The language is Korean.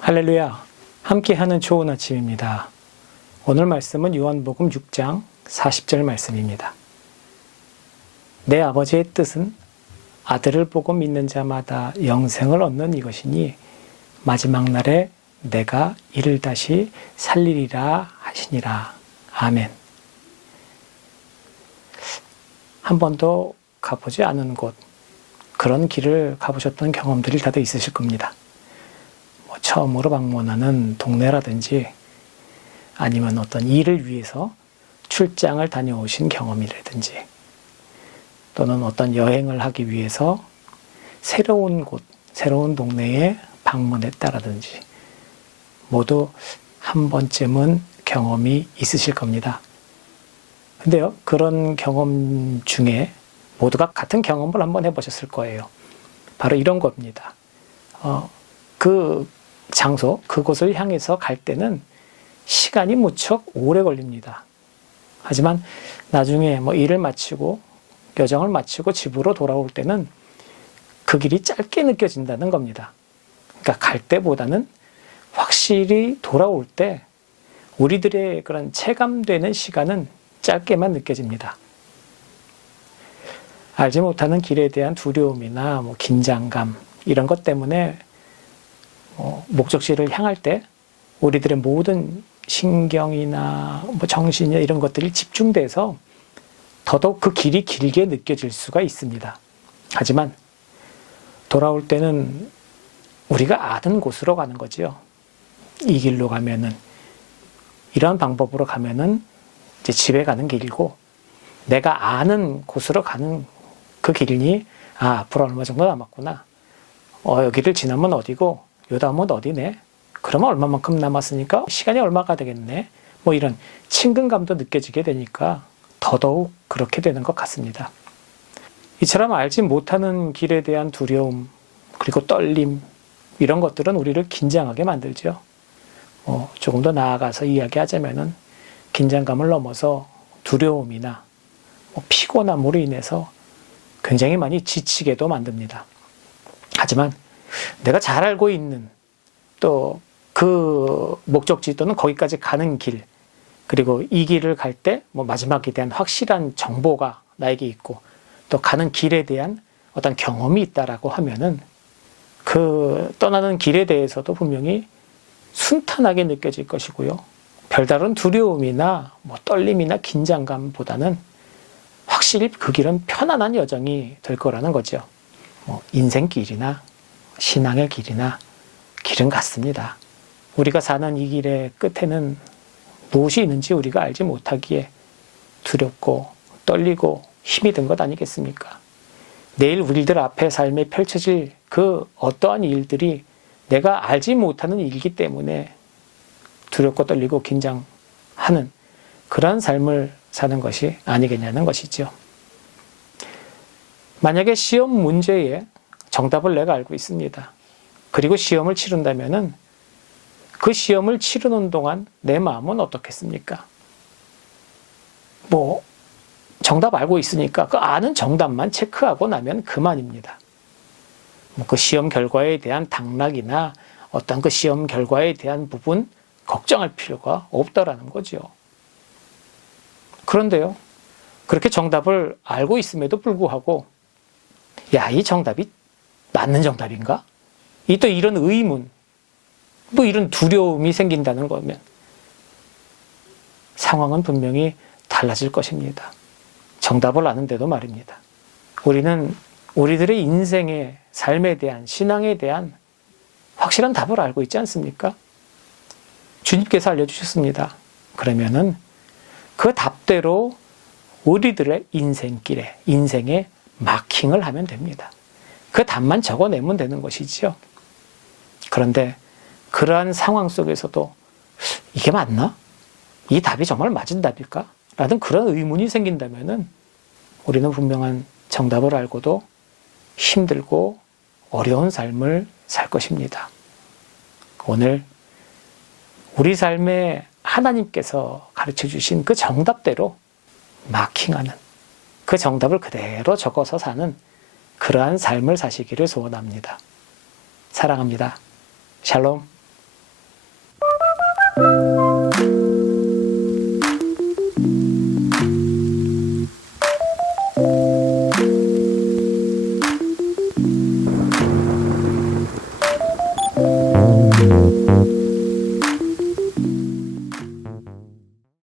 할렐루야, 함께하는 좋은 아침입니다. 오늘 말씀은 요한복음 6장 40절 말씀입니다. 내 아버지의 뜻은 아들을 보고 믿는 자마다 영생을 얻는 이것이니 마지막 날에 내가 이를 다시 살리리라 하시니라. 아멘. 한 번도 가보지 않은 곳, 그런 길을 가보셨던 경험들이 다들 있으실 겁니다. 처음으로 방문하는 동네라든지 아니면 어떤 일을 위해서 출장을 다녀오신 경험이라든지 또는 어떤 여행을 하기 위해서 새로운 곳, 새로운 동네에 방문했다라든지 모두 한 번쯤은 경험이 있으실 겁니다. 근데요, 그런 경험 중에 모두가 같은 경험을 한번 해보셨을 거예요. 바로 이런 겁니다. 그 장소, 그곳을 향해서 갈 때는 시간이 무척 오래 걸립니다. 하지만 나중에 일을 마치고 여정을 마치고 집으로 돌아올 때는 그 길이 짧게 느껴진다는 겁니다. 그러니까 갈 때보다는 확실히 돌아올 때 우리들의 그런 체감되는 시간은 짧게만 느껴집니다. 알지 못하는 길에 대한 두려움이나 긴장감 이런 것 때문에 목적지를 향할 때 우리들의 모든 신경이나 정신이나 이런 것들이 집중돼서 더더욱 그 길이 길게 느껴질 수가 있습니다. 하지만 돌아올 때는 우리가 아는 곳으로 가는 거죠. 이 길로 가면은, 이러한 방법으로 가면은 이제 집에 가는 길이고, 내가 아는 곳으로 가는 그 길이니, 앞으로 얼마 정도 남았구나. 여기를 지나면 어디고, 요 다음은 어디네? 그러면 얼마만큼 남았으니까 시간이 얼마가 되겠네? 이런 친근감도 느껴지게 되니까 더더욱 그렇게 되는 것 같습니다. 이처럼 알지 못하는 길에 대한 두려움, 그리고 떨림, 이런 것들은 우리를 긴장하게 만들죠. 조금 더 나아가서 이야기하자면은 긴장감을 넘어서 두려움이나 피곤함으로 인해서 굉장히 많이 지치게도 만듭니다. 하지만 내가 잘 알고 있는 또 그 목적지 또는 거기까지 가는 길, 그리고 이 길을 갈 때 마지막에 대한 확실한 정보가 나에게 있고 또 가는 길에 대한 어떤 경험이 있다라고 하면은 그 떠나는 길에 대해서도 분명히 순탄하게 느껴질 것이고요. 별다른 두려움이나 떨림이나 긴장감보다는 확실히 그 길은 편안한 여정이 될 거라는 거죠. 인생길이나 신앙의 길이나 길은 같습니다. 우리가 사는 이 길의 끝에는 무엇이 있는지 우리가 알지 못하기에 두렵고 떨리고 힘이 든 것 아니겠습니까? 내일 우리들 앞에 삶에 펼쳐질 그 어떠한 일들이 내가 알지 못하는 일이기 때문에 두렵고 떨리고 긴장하는 그러한 삶을 사는 것이 아니겠냐는 것이죠. 만약에 시험 문제에 정답을 내가 알고 있습니다. 그리고 시험을 치른다면은 그 시험을 치르는 동안 내 마음은 어떻겠습니까? 정답 알고 있으니까 그 아는 정답만 체크하고 나면 그만입니다. 그 시험 결과에 대한 당락이나 어떤 그 시험 결과에 대한 부분 걱정할 필요가 없다라는 거죠. 그런데요, 그렇게 정답을 알고 있음에도 불구하고 이 정답이 맞는 정답인가? 또 이런 의문, 이런 두려움이 생긴다는 거면 상황은 분명히 달라질 것입니다. 정답을 아는데도 말입니다. 우리는 우리들의 인생의 삶에 대한, 신앙에 대한 확실한 답을 알고 있지 않습니까? 주님께서 알려주셨습니다. 그러면은 그 답대로 우리들의 인생길에, 인생에 마킹을 하면 됩니다. 그 답만 적어내면 되는 것이지요. 그런데 그러한 상황 속에서도 이게 맞나? 이 답이 정말 맞은 답일까? 라는 그런 의문이 생긴다면은 우리는 분명한 정답을 알고도 힘들고 어려운 삶을 살 것입니다. 오늘 우리 삶에 하나님께서 가르쳐 주신 그 정답대로 마킹하는, 그 정답을 그대로 적어서 사는 그러한 삶을 사시기를 소원합니다. 사랑합니다. 샬롬.